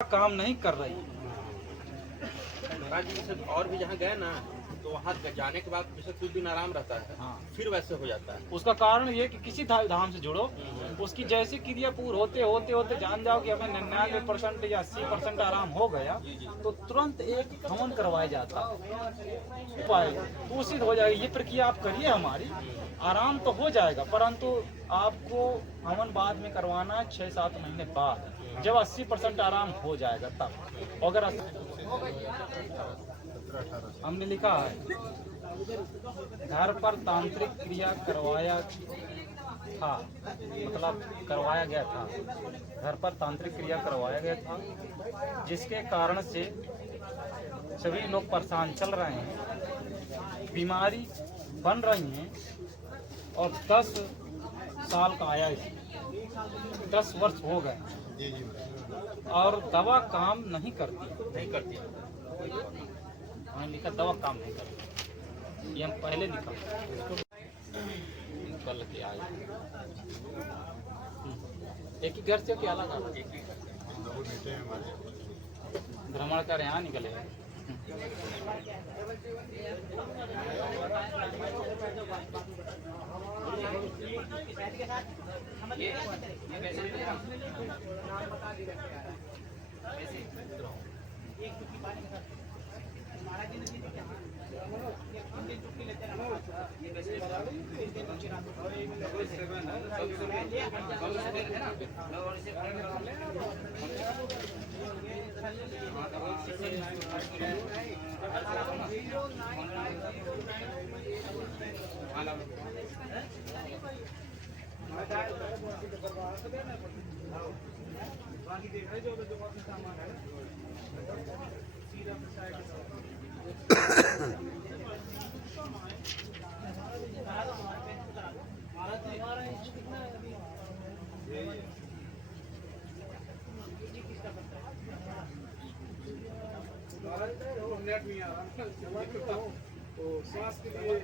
काम नहीं कर रही। महाराज जी जैसे और भी जहाँ गए ना तो वहाँ जाने के बाद जैसे कुछ दिन आराम रहता है। हाँ। फिर वैसे हो जाता है। उसका कारण ये कि किसी धाम से जुड़ो, उसकी जैसी क्रिया पूर्ण होते होते होते जान जाओ कि हमें 99% या 80% आराम हो गया तो तुरंत एक हवन करवाया जाता उपाय तो उसी हो जाएगा। ये प्रक्रिया आप करिए, हमारी आराम तो हो जाएगा, परंतु आपको हवन बाद में करवाना 6-7 महीने बाद, जब 80% आराम हो जाएगा तब। अगर हमने लिखा है घर पर तांत्रिक क्रिया करवाया था, मतलब करवाया गया था, घर पर तांत्रिक क्रिया करवाया गया था, जिसके कारण से सभी लोग परेशान चल रहे हैं, बीमारी बन रही हैं और 10 साल का आया, 10 वर्ष हो गए और दवा काम नहीं करती। हमने लिखा दवा काम नहीं करती, ये हम पहले लिखा कल के आए। एक ही घर से क्या अलग भ्रमण कर यहाँ निकले। श्वास के लिए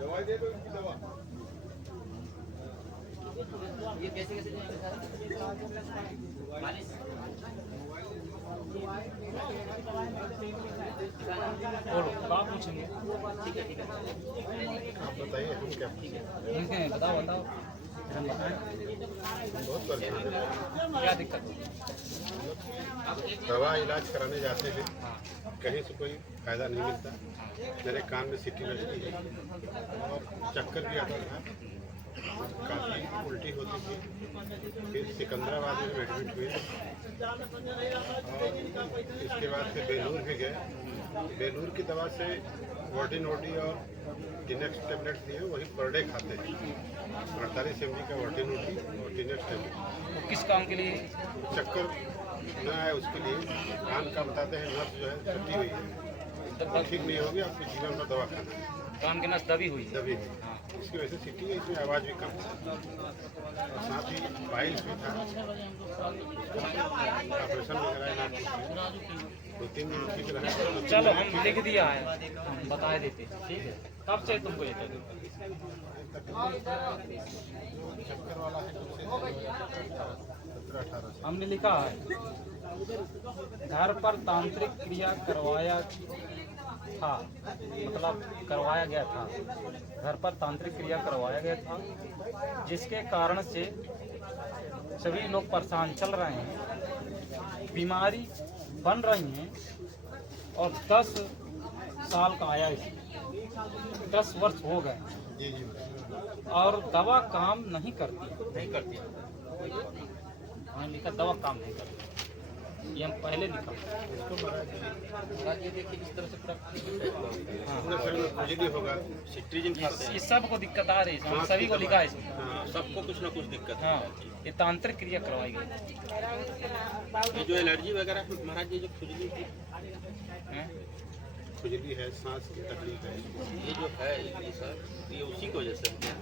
दवाई दे दो, इनकी दवा। ये कैसे बोलो क्या पूछेंगे? आप बताइए, हम क्या पूछेंगे? बताओ हम बताएं। बहुत परेशान है। क्या दिक्कत है? दवा इलाज कराने जाते हैं, कहीं से कोई फायदा नहीं मिलता। मेरे कान में सीटी लगती है और चक्कर भी आता था, काफ़ी उल्टी होती थी। फिर सिकंदराबाद में एडमिट हुए और इसके बाद फिर बेलूर भी गए। बेलूर की दवा से वोडिन ओडी और टिनेक्स टेबलेट्स दिए, वही पर डे खाते हैं। 48 mg का वोडिन ओडी और टिनेक्स टेबलेट। किस काम के लिए? चक्कर न आए उसके लिए। कान का बताते हैं नस जो है फटी हुई है, ठीक नहीं होगी, आपको जीवन में दवा खाना है। कान की नस दबी हुई है। दबी है, इसकी वजह से सीटी है, इसमें आवाज़ भी कम है और साथ ही पाइल्स भी था। ऑपरेशन वगैरह 2-3 दिन ठीक रहा। चलो हम लिख दिया है, हम बता देते, ठीक है। कब से तुमको ये चक्कर वाला है, 17-18 हमने लिखा है घर पर तांत्रिक क्रिया करवाया था, मतलब करवाया गया था, घर पर तांत्रिक क्रिया करवाया गया था, जिसके कारण से सभी लोग परेशान चल रहे हैं, बीमारी बन रही हैं और 10 साल का आया, 10 वर्ष हो गए जी जी और दवा काम नहीं करती। हमने लिखा दवा काम नहीं करती। ये हम पहले लिखा। इसको महाराज ये देखिए इस तरह से पूरा पूरे शरीर में खुजली होगा। सिट्रीजिन खाते ये हैं, सबको दिक्कत आ रही है, हम सभी को लिखा है इसमें। हाँ, सबको कुछ ना कुछ दिक्कत है। हाँ, ये तांत्रिक क्रिया करवाई गई ये जो एलर्जी वगैरह है, महाराज ये जो खुजली थी, है। खुजली है, सांस की तकलीफ है। ये जो है ये सर, ये उसी की वजह से है।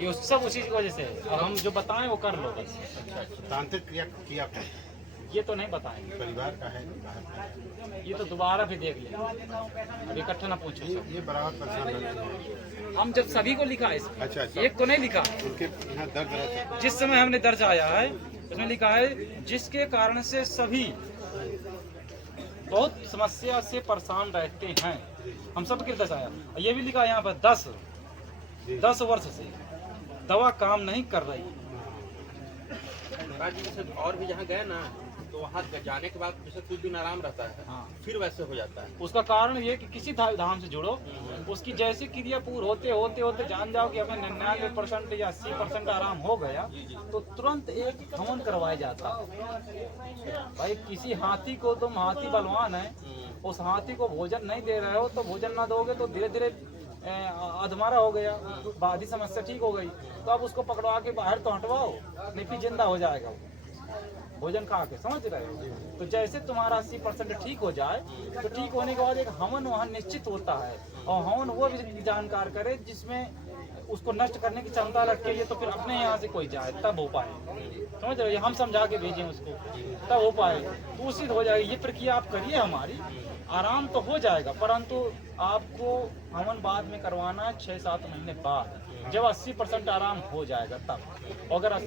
ये सब उसी की वजह से है। अब हम जो बताएं वो कर लो बस। तांत्रिक क्रिया किया कौन? ये तो नहीं बताएंगे, परिवार का है, बाहर का है? ये तो दोबारा भी देख लें, अब इकट्ठा ना पूछो सब। ये बराबर परेशान रहते हैं। हम जब सभी को लिखा है इसमें, अच्छा अच्छा, एक को नहीं लिखा। उनके यहाँ दर्द रहता है। जिस समय हमने दर्ज आया है उसमें लिखा है जिसके कारण से सभी बहुत समस्या से परेशान रहते हैं, हम सब के दर्ज आया। ये भी लिखा है यहाँ पर 10 वर्ष से दवा काम नहीं कर रही। महाराज जी जैसे और भी जहाँ गए ना, तो वहाँ जाने के बाद जैसे कुछ दिन आराम रहता है, हाँ। फिर वैसे हो जाता है। उसका कारण ये कि किसी धाम से जुड़ो, उसकी जैसी क्रिया पूर्ण होते होते होते जान जाओ कि हमें 99% या 80% आराम हो गया, तो तुरंत एक हवन करवाया जाता है। भाई किसी हाथी को, तुम हाथी बलवान है, उस हाथी को भोजन नहीं दे रहे हो, तो भोजन ना दोगे तो धीरे धीरे अधमारा हो गया, बाधी समस्या ठीक हो गई, तो अब उसको पकड़वा के बाहर तो हटवाओ, नहीं फिर जिंदा हो जाएगा वो भोजन खा के, समझ रहे हो। तो जैसे तुम्हारा 80% ठीक हो जाए, तो ठीक होने के बाद एक हवन वहाँ निश्चित होता है, और हवन वो भी जानकार करे जिसमें उसको नष्ट करने की क्षमता रखे। ये तो फिर अपने यहाँ से कोई जाए तब हो पाए, समझ रहे हो। हम समझा के भेजें उसको तब हो पाए, तो उसी हो जाएगी। ये प्रक्रिया आप करिए, हमारी आराम तो हो जाएगा, परंतु आपको हवन बाद में करवाना है 6-7 महीने बाद, जब 80% आराम हो जाएगा तब। अगर